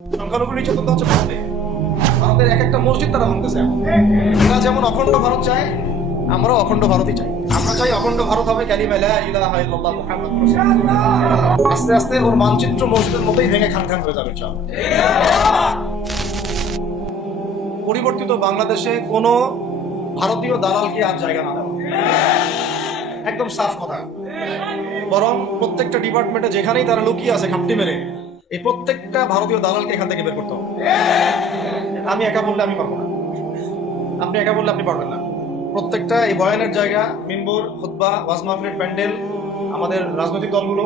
সংখ্যালঘু নির্যাতন তো হচ্ছে ভারতে। ভারতের এক একটা মসজিদ তারা ভাঙতেছে। এরা যেমন অখণ্ড ভারত চায়, আমরাও অখণ্ড ভারতই চাই। আমরা চাই অখণ্ড ভারত হবে কালিমা লা ইলাহা ইল্লাল্লাহ মুহাম্মাদুর রাসূলুল্লাহ। আস্তে আস্তে ওর মানচিত্র মসজিদের মতোই ভেঙে খান খান হয়ে যাবে ইনশাআল্লাহ। পরিবর্তিত বাংলাদেশে কোনো ভারতীয় দালালকে আর জায়গা না দেওয়া, একদম সাফ কথা। বরং প্রত্যেকটা ডিপার্টমেন্টে যেখানেই তারা লুকিয়ে আছে খাপটি মেরে, এই প্রত্যেকটা ভারতীয় দালালকে এখান থেকে বের করতে হবে। আমি একা বললে আমি পারবো না, আপনি একা বললে আপনি পারবেন না। প্রত্যেকটা এই বয়ানের জায়গা, মিম্বর, খুতবা, ওয়াজ মাহফিল, প্যান্ডেল, আমাদের রাজনৈতিক দলগুলো,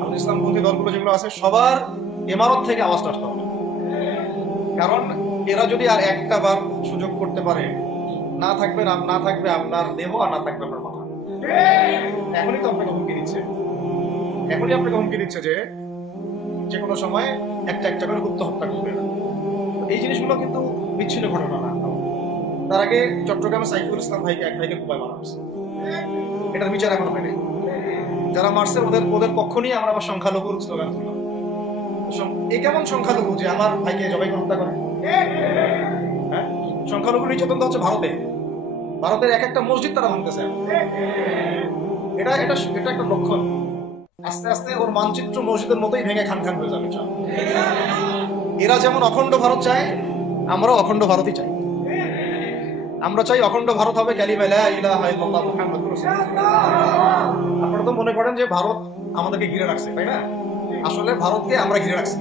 আমাদের ইসলামপন্থী দলগুলো যেগুলো আছে, সবার ইমারত থেকে আওয়াজটা আসতে হবে। কারণ এরা যদি আর একটা বার সুযোগ করতে পারে, না থাকবে আপনার দেহ আর না থাকবে আপনার মাথা। এখনই তো আপনাকে হুমকি দিচ্ছে, যে কোনো সময় একটা একটা করে গুপ্ত হত্যা করবে। এই জিনিসগুলো কিন্তু বিচ্ছিন্ন ঘটনা না। তার আগে চট্টগ্রামে সাইফুল ইসলাম ভাইকে এক ভাইকে খুবই মারা হয়েছে, এটার বিচার এখনো হয়নি। যারা মারছে ওদের পক্ষ নিয়ে আমরা আবার সংখ্যালঘুর স্লোগান তুললাম। এই কেমন সংখ্যালঘু যে আমার ভাইকে জবাই করে হত্যা করে? হ্যাঁ, সংখ্যালঘু নির্যাতন তো হচ্ছে ভারতের এক একটা মসজিদ তারা ভাঙতেছে। এটা একটা লক্ষণ। আস্তে আস্তে ওর মানচিত্র মসজিদের মতোই ভেঙে খান খান হয়ে যাবে। এরা যেমন অখণ্ড ভারত চায়, আমরাও অখণ্ড ভারতই চাই। আমরা চাই অখণ্ড ভারত হবে কালিমা লা ইলাহা ইল্লাল্লাহ মুহাম্মাদুর রাসূলুল্লাহ। আপনারা তো মনে করেন যে ভারত আমাদেরকে ঘিরে রাখছে, তাই না? আসলে ভারতকে আমরা ঘিরে রাখছি।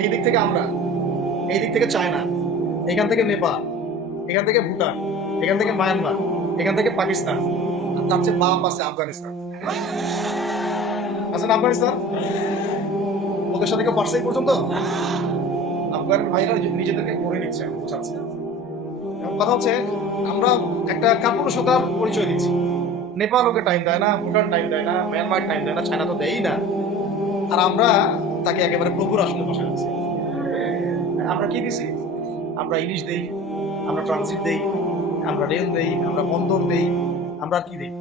এই দিক থেকে আমরা, এই দিক থেকে চায়না, এখান থেকে নেপাল, এখান থেকে ভুটান, এখান থেকে মায়ানমার, এখান থেকে পাকিস্তান, আর তার চেয়ে বাপ আছে আফগানিস্তান। আচ্ছা, আফগানিস্তান ওদের সাথে কেউ পারছে এই পর্যন্ত? আফগান ভাইরা নিজেদেরকে করে নিচ্ছে, বুঝাচ্ছে। কথা হচ্ছে, আমরা একটা কাপুরুষতার পরিচয় দিচ্ছি। নেপাল ওকে টাইম দেয় না, ভুটান টাইম দেয় না, মায়ানমার টাইম দেয় না, চায়না তো দেয়ই না। আর আমরা তাকে একেবারে প্রভুর আসনে বসে আছি। আমরা কি দিছি? আমরা ইলিশ দেই, আমরা ট্রানজিট দেই, আমরা রেল দেই, আমরা বন্দর দেই, আমরা কি দিই?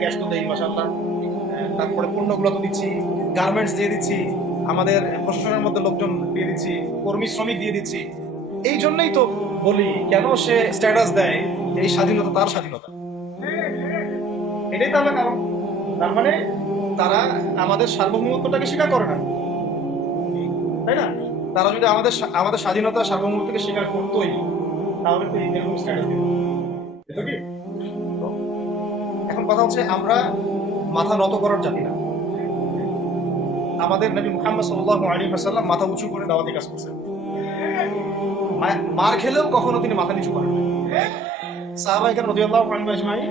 গ্যাস তো দেই মাশাআল্লাহ। তারপরে পণ্যগুলো তো দিচ্ছি, গার্মেন্টস দিয়ে দিচ্ছি, আমাদের প্রশাসনের মধ্যে লোকজন দিয়ে দিচ্ছি, কর্মী শ্রমিক দিয়ে দিচ্ছি। এই জন্যই তো বলি, কেন সে স্ট্যাটাস দেয় এই স্বাধীনতা তার স্বাধীনতা। এটাই তাহলে কারণ। তার মানে তারা আমাদের সার্বভৌমত্বটাকে স্বীকার করে না, তাই না? তারা যদি আমাদের স্বাধীনতা সার্বভৌমত্বকে স্বীকার করতোই, তাহলে তো এরকম স্ট্যাটাস দিত। কি এখন কথা হচ্ছে, আমরা মাথা নত করার জাতি না। আমাদের নবী মুহাম্মদ সাল্লাল্লাহু আলাইহি ওয়াসাল্লাম মাথা উঁচু করে দাওয়াতি কাজ করছেন। মার খেলেও কখনো তিনি মাথা নিচু করেন। সাহাবায়ে কেরাম রাদিয়াল্লাহু আনহুম আজমাইন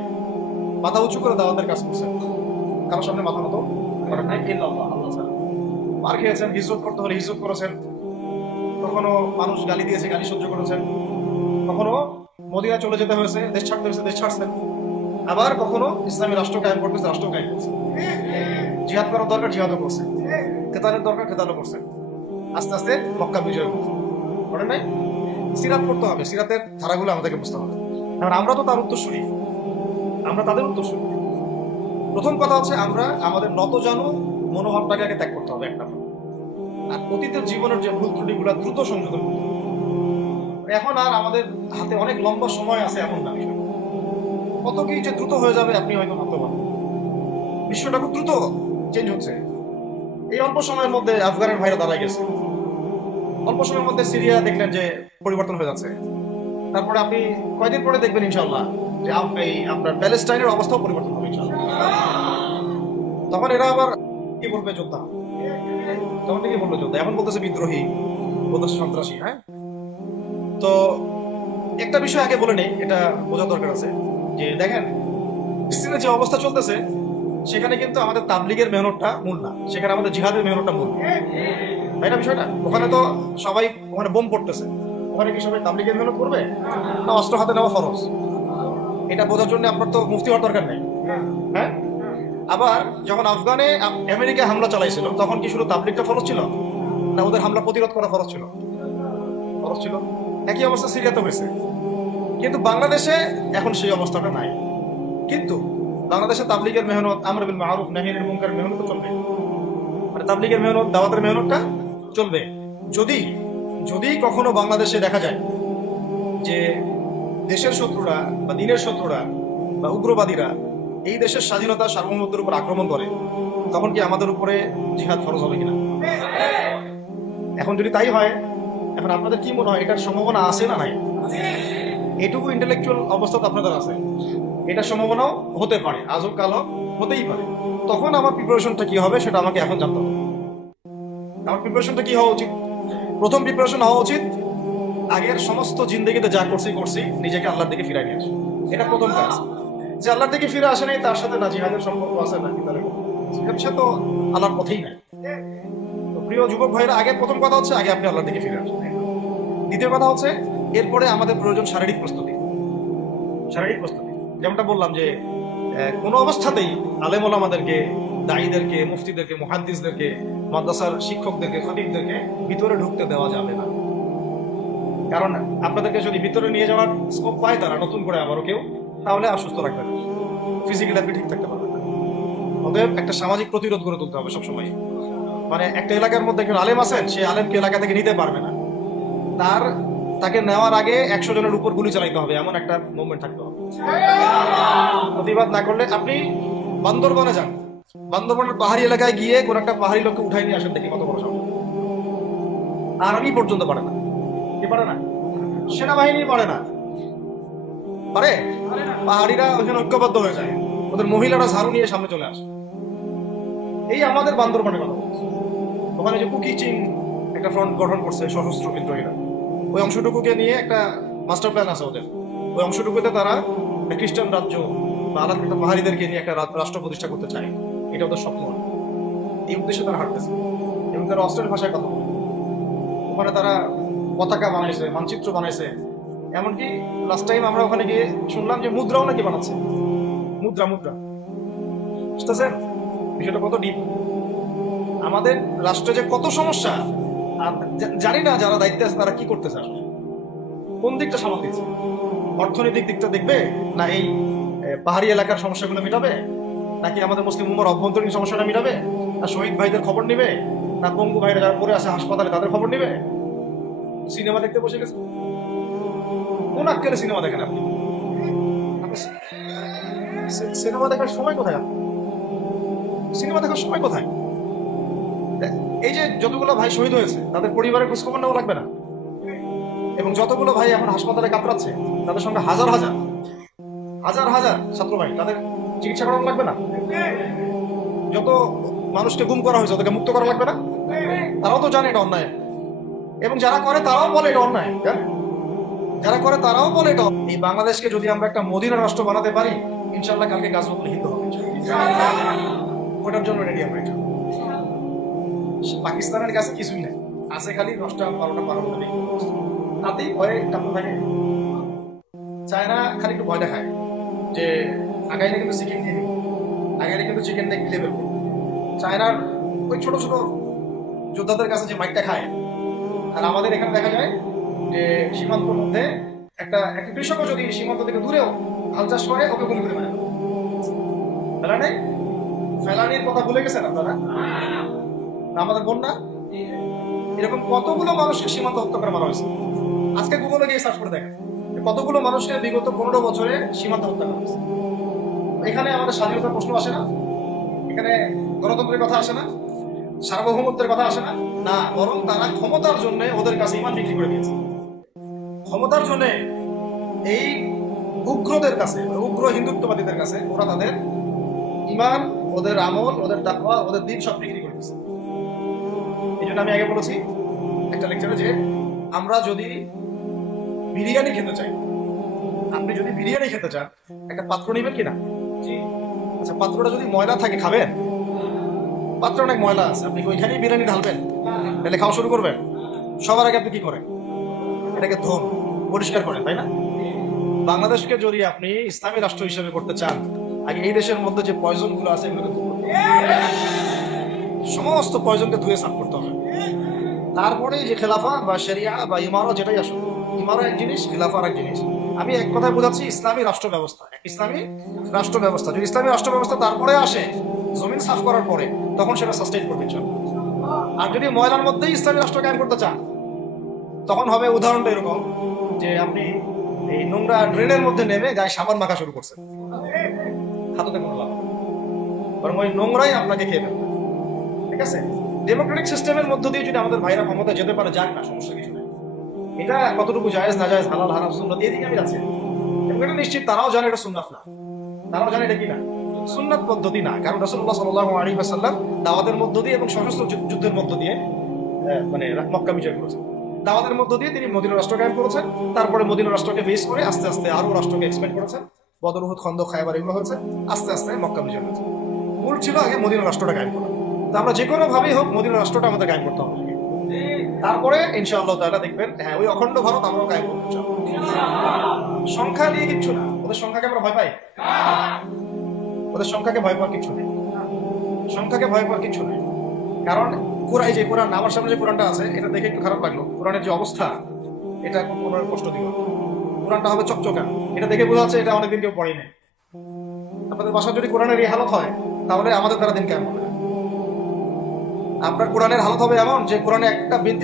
মাথা উঁচু করে দাওয়াতের কাজ করছেন, কারোর সামনে মাথা নত করেন নাই। ইল্লাল্লাহ, আল্লাহ ছাড়া। মার খেয়েছেন, হিজরত করতে হলে হিজরত করেছেন, কখনো মানুষ গালি দিয়েছে, গালি সহ্য করেছেন, কখনো মদিনা চলে যেতে হয়েছে, দেশ ছাড়তে হয়েছে, দেশ ছাড়ছেন। আবার কখনো ইসলামী রাষ্ট্র কায়েম করতে হয়েছে, রাষ্ট্র কায়েম করছে। জিহাদ করার দরকার জিহাদও করছে, কেতালের দরকার কেতালও করছে। আস্তে আস্তে মক্কা বিজয় করেন নাই। সিরাত পড়তে হবে, সিরাতের ধারাগুলো আমাদেরকে বুঝতে হবে। কারণ আমরা তো তার উত্তরসূরি, আমরা তাদের উত্তরসূরি। প্রথম কথা হচ্ছে, আমরা আমাদের নতজানু মনোভাবটাকে আগে ত্যাগ করতে হবে একটা। আর অতীতের জীবনের যে ভুল ত্রুটিগুলো দ্রুত সংশোধন করতে হবে। এখন আর আমাদের হাতে অনেক লম্বা সময় আছে এমন না। কত কি যে দ্রুত হয়ে যাবে আপনি হয়তো ভাবতে পারেন। বিশ্বটা খুব দ্রুত চেঞ্জ হচ্ছে। এই অল্প সময়ের মধ্যে আফগানের ভাইরা দাঁড়ায় গেছে, অল্প সময়ের মধ্যে সিরিয়া দেখলেন যে পরিবর্তন হয়ে যাচ্ছে। তারপরে আপনি কয়দিন পরে দেখবেন ইনশাআল্লাহ যে আপনার প্যালেস্টাইনের অবস্থাও পরিবর্তন হবে ইনশাআল্লাহ। তখন এরা আবার কি বলবে? যোদ্ধা। তখন কি বলবে? যোদ্ধা। এখন বলতেছে বিদ্রোহী, বলতেছে সন্ত্রাসী। হ্যাঁ, তো একটা বিষয় আগে বলে নেই, এটা বোঝা দরকার আছে যে দেখেন, ফিলিস্তিনের যে অবস্থা চলতেছে সেখানে কিন্তু আমাদের তাবলিগের মেহনতটা মূল না, সেখানে আমাদের জিহাদের মেহনতটা মূল, তাই না? বিষয়টা ওখানে তো সবাই ওখানে বোম পড়তেছে, ওখানে কি সবাই তাবলিগের মেহনত করবে না অস্ত্র হাতে নেওয়া ফরজ? এটা বোঝার জন্য আপনার তো মুফতি হওয়ার দরকার নেই। হ্যাঁ, আবার যখন আফগানে আমেরিকা হামলা চালাইছিল, তখন কি শুধু তাবলিগটা ফরজ ছিল না ওদের হামলা প্রতিরোধ করা ফরজ ছিল? ফরজ ছিল। একই অবস্থা সিরিয়াতে হয়েছে। কিন্তু বাংলাদেশে এখন সেই অবস্থাটা নাই। কিন্তু বাংলাদেশে তাবলিগের মেহনত, আমর বিল মারুফ নাহি আনিল মুনকার মেহনত চলবে। মানে তাবলিগের মেহনত, দাওয়াতের মেহনতটা চলবে। যদি যদি কখনো বাংলাদেশে দেখা যায় যে দেশের শত্রুরা বা দিনের শত্রুরা বা উগ্রবাদীরা এই দেশের স্বাধীনতা সার্বভৌমত্বের উপর আক্রমণ করে, তখন কি আমাদের উপরে জিহাদ ফরজ হবে কিনা? এখন যদি তাই হয়, এখন আপনাদের কি মনে হয় এটার সম্ভাবনা আছে না নাই? এটুকু ইন্টেলেকচুয়াল অবস্থা তো আপনাদের আছে, এটার সম্ভাবনাও হতে পারে, আজও কালও হতেই পারে। তখন আমার প্রিপারেশনটা কি হবে সেটা আমাকে এখন জানতে হবে। আমার প্রিপারেশনটা কি হওয়া উচিত? প্রথম প্রিপারেশন হওয়া উচিত আগের সমস্ত জিন্দগিতে যা করছি নিজেকে আল্লাহর দিকে ফিরাই নিয়ে আসে। এটা প্রথম কাজ। যে আল্লাহর দিকে ফিরে আসে নাই, তার সাথে না জিহাদের সম্পর্ক আছে না সে তো আল্লাহর পথেই নাই। তো প্রিয় যুবক ভাইরা, আগে প্রথম কথা হচ্ছে আগে আপনি আল্লাহর দিকে ফিরে আসেন। দ্বিতীয় কথা হচ্ছে এরপরে আমাদের প্রয়োজন শারীরিক প্রস্তুতি। শারীরিক প্রস্তুতি যেমনটা বললাম যে কোনো অবস্থাতেই আলেম ওলামাদেরকে, দায়ীদেরকে, মুফতিদেরকে, মুহাদ্দিসদেরকে, মাদ্রাসার শিক্ষকদেরকে, খতিবদেরকে ভিতরে ঢুকতে দেওয়া যাবে না। কারণ আপনাদেরকে যদি ভিতরে নিয়ে যাওয়ার স্কোপ পায় তারা নতুন করে আবারও কেউ, তাহলে অসুস্থ রাখবে না, ফিজিক্যালি আপনি ঠিক থাকতে পারবেন না। অতএব একটা সামাজিক প্রতিরোধ গড়ে তুলতে হবে সবসময়। মানে একটা এলাকার মধ্যে একজন আলেম আছেন, সে আলেমকে এলাকা থেকে নিতে পারবে না, তাকে নেওয়ার আগে 100 জনের উপর গুলি চালাইতে হবে, এমন একটা মুভমেন্ট থাকতে হবে। প্রতিবাদ না করলে আপনি বান্দরবনে যান, বান্দরবনের পাহাড়ি এলাকায় গিয়ে কোন একটা পাহাড়ি লোককে উঠাই নিয়ে আসেন, দেখি কত বড় সমস্যা। আর্মি পর্যন্ত পারে না। কি পারে না? সেনাবাহিনী পারে না। পারে? পাহাড়িরা ওখানে ঐক্যবদ্ধ হয়ে যায়, ওদের মহিলারা ঝাড়ু নিয়ে সামনে চলে আসে। এই আমাদের বান্দরবনের কথা বলছি। ওখানে যে কুকিচিং একটা ফ্রন্ট গঠন করছে সশস্ত্র বিদ্রোহীরা, ওই অংশটুকুকে নিয়ে একটা মাস্টার প্ল্যান আছে ওদের। ওই অংশটুকুতে তারা খ্রিস্টান রাজ্য বা আলাদা একটা পাহাড়িদেরকে নিয়ে একটা রাষ্ট্র প্রতিষ্ঠা করতে চায়। এটা ওদের স্বপ্ন। এই উদ্দেশ্যে তারা হাঁটতেছে এবং তারা অস্ট্রেলিয়ার ভাষায় কথা বলে। ওখানে তারা পতাকা বানাইছে, মানচিত্র বানাইছে। এমনকি লাস্ট টাইম আমরা ওখানে গিয়ে শুনলাম যে মুদ্রাও নাকি বানাচ্ছে। মুদ্রা বুঝতেছেন বিষয়টা কত ডিপ? আমাদের রাষ্ট্রে যে কত সমস্যা, আর জানি না যারা দায়িত্বে আছে তারা কি করতেছে, আসলে কোন দিকটা সামাল দিচ্ছে? অর্থনৈতিক দিকটা দেখবে না এই পাহাড়ি এলাকার সমস্যাগুলো মেটাবে, নাকি আমাদের মুসলিম উম্মার অভ্যন্তরীণ সমস্যাটা মেটাবে, না শহীদ ভাইদের খবর নিবে, না পঙ্গু ভাইরা যারা পড়ে আছে হাসপাতালে তাদের খবর নিবে? সিনেমা দেখতে বসে গেছে। কোন আক্কেলে সিনেমা দেখেন আপনি? সিনেমা দেখার সময় কোথায়? সিনেমা দেখার সময় কোথায়? এই যে যতগুলো ভাই শহীদ হয়েছে তাদের পরিবারের খোঁজখবর নেওয়া লাগবে না? এবং যতগুলো ভাই এখন হাসপাতালে কাতরাচ্ছে তাদের সঙ্গে হাজার হাজার ছাত্র ভাই, তাদের চিকিৎসা করানো লাগবে না? যত মানুষকে গুম করা হয়েছে ওদেরকে মুক্ত করা লাগবে না? তারাও তো জানে এটা অন্যায়, এবং যারা করে তারাও বলে এটা অন্যায়। যারা করে তারাও বলে এটা। এই বাংলাদেশকে যদি আমরা একটা মদিনা রাষ্ট্র বানাতে পারি, ইনশাল্লাহ কালকে গাজওয়াতুল হিন্দ হবে। ওটার জন্য রেডি আমরা। পাকিস্তানের কাছে কিছুই নাই, আছে খালি 10টা 12টা পারমাণবিক, তাতেই ভয়ে টাকা থাকে। চায়না খালি একটু ভয় দেখায় যে আগাইলে কিন্তু চিকেন দিয়ে দিব, আগাইলে কিন্তু চিকেন দিয়ে গিলে ফেলবো। চায়নার ওই ছোট ছোট যোদ্ধাদের কাছে যে মাইকটা খায়, আর আমাদের এখানে দেখা যায় যে সীমান্তের মধ্যে একটা কৃষকও যদি সীমান্ত থেকে দূরেও হাল চাষ করে, ওকে গুলি করে মারে। ফেলানি, ফেলানির কথা ভুলে গেছেন আপনারা? আমাদের বন্যা, এরকম কতগুলো মানুষকে সীমান্ত হত্যা করে মারা হয়েছে। আজকে গুগলে গিয়ে সার্চ করে দেখেন কতগুলো মানুষকে বিগত 15 বছরে সীমান্ত হত্যা করা হয়েছে। এখানে আমাদের স্বাধীনতার প্রশ্ন আসে না, এখানে গণতন্ত্রের কথা আসে না, সার্বভৌমত্বের কথা আসে না, না, বরং তারা ক্ষমতার জন্য ওদের কাছে ইমান বিক্রি করে দিয়েছে। ক্ষমতার জন্য এই উগ্রদের কাছে, উগ্র হিন্দুত্ববাদীদের কাছে ওরা তাদের ইমান, ওদের আমল, ওদের তাকওয়া, ওদের দিন সব বিক্রি করে দিয়েছে। এই জন্য আমি আগে বলেছি একটা লেকচারে যে আমরা যদি বিরিয়ানি খেতে চাই, আপনি যদি বিরিয়ানি খেতে চান একটা পাত্র নেবেন কিনা? আচ্ছা, পাত্রটা যদি ময়লা থাকে খাবেন? পাত্র অনেক ময়লা আছে, আপনি ওইখানেই বিরিয়ানি ঢালবেন, তাহলে খাওয়া শুরু করবেন। সবার আগে আপনি কি করেন? এটাকে ধোন, পরিষ্কার করেন, তাই না? বাংলাদেশকে যদি আপনি ইসলামী রাষ্ট্র হিসেবে করতে চান, আগে এই দেশের মধ্যে যে পয়জন গুলো আছে এগুলোকে সমস্ত পয়জনকে ধুয়ে সাফ করতে হবে। তারপরে যে খেলাফা বা শরিয়া বা ইমারা, যেটাই আসুন, ইমারা এক জিনিস, খেলাফা আর এক জিনিস। আমি এক কথায় বোঝাচ্ছি ইসলামী রাষ্ট্র ব্যবস্থা। ইসলামী রাষ্ট্র ব্যবস্থা যদি ইসলামী রাষ্ট্র ব্যবস্থা তারপরে আসে, জমিন সাফ করার পরে, তখন সেটা সাস্টেইন করবে। আর যদি ময়লার মধ্যেই ইসলামী রাষ্ট্র কায়েম করতে চান, তখন হবে উদাহরণটা এরকম যে আপনি এই নোংরা ড্রেনের মধ্যে নেমে গায়ে সাবান মাখা শুরু করছেন, হাততে কোনো লাভ, বরং ওই নোংরাই আপনাকে খেয়ে ফেলবে। ঠিক আছে, ডেমোক্রেটিক সিস্টেমের মধ্য দিয়ে যদি আমাদের ভাইরা ক্ষমতা যেতে পারে, যাক না, সমস্যা কিছু নেই। এটা কতটুকু জায়েজ না জায়েজ, হালাল হারাম সুন্নাত, এদিকে আমি যাচ্ছি। এটা নিশ্চিত তারাও জানে এটা সুন্নাত না, তারাও জানে এটা কি না, সুন্নাত পদ্ধতি না। কারণ রাসূলুল্লাহ সাল্লাল্লাহু আলাইহি ওয়াসাল্লাম দাওয়াতের মধ্য দিয়ে এবং সশস্ত্র যুদ্ধের মধ্য দিয়ে মানে মক্কা বিজয় করেছেন। দাওয়াতের মধ্য দিয়ে তিনি মদিনা রাষ্ট্র কায়েম করেছেন। তারপরে মদিনা রাষ্ট্রকে বেস করে আস্তে আস্তে আরো রাষ্ট্রকে এক্সপেন্ড করেছেন। বদর, উহুদ, খন্দক, খায়বার এগুলো হয়েছে, আস্তে আস্তে মক্কা বিজয় হয়েছে। মূল ছিল আগে মদিনা রাষ্ট্রটা কায়েম করা। তো আমরা যে কোনো ভাবেই হোক মদিনা রাষ্ট্রটা আমাদের কায়েম করতে হবে। তারপরে ইনশাআল্লাহ তাআলা দেখবেন, হ্যাঁ, ওই অখণ্ড ভারত আমরাও কায়েম করবো ইনশাআল্লাহ। সংখ্যা নিয়ে কিচ্ছু না, ওদের সংখ্যাকে আমরা ভয় পাই, ওদের সংখ্যাকে ভয় পাওয়ার কিছু নেই, সংখ্যাকে ভয় পাওয়ার কিছু নেই। কারণ এই যে কোরআন, আমার সামনে যে কোরআনটা আছে, এটা দেখে একটু খারাপ লাগলো। কোরআনের যে অবস্থা, এটা কোনো কষ্ট দিল। কোরআনটা হবে চকচকা, এটা দেখে বোঝা যাচ্ছে এটা অনেকদিন কেউ পড়েই নেই। আপনাদের বাসায় যদি কোরআনের এই হালত হয়, তাহলে আমাদের দ্বারা দিন কেমন হবে? আপনার কোরআনের হালত হবে এমন যে কোরআনে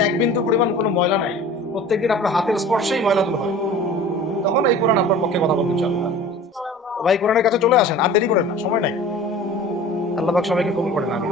এক বিন্দু পরিমাণ কোনো ময়লা নাই, প্রত্যেকদিন আপনার হাতের স্পর্শেই ময়লা দূর হয়। তখন এই কোরআন আপনার পক্ষে কথা বলতে চান না। ভাই, কোরআনের কাছে চলে আসেন, আর দেরি করেন না, সময় নাই। আল্লাহ পাক সবাইকে কবুল করেন, আমিন।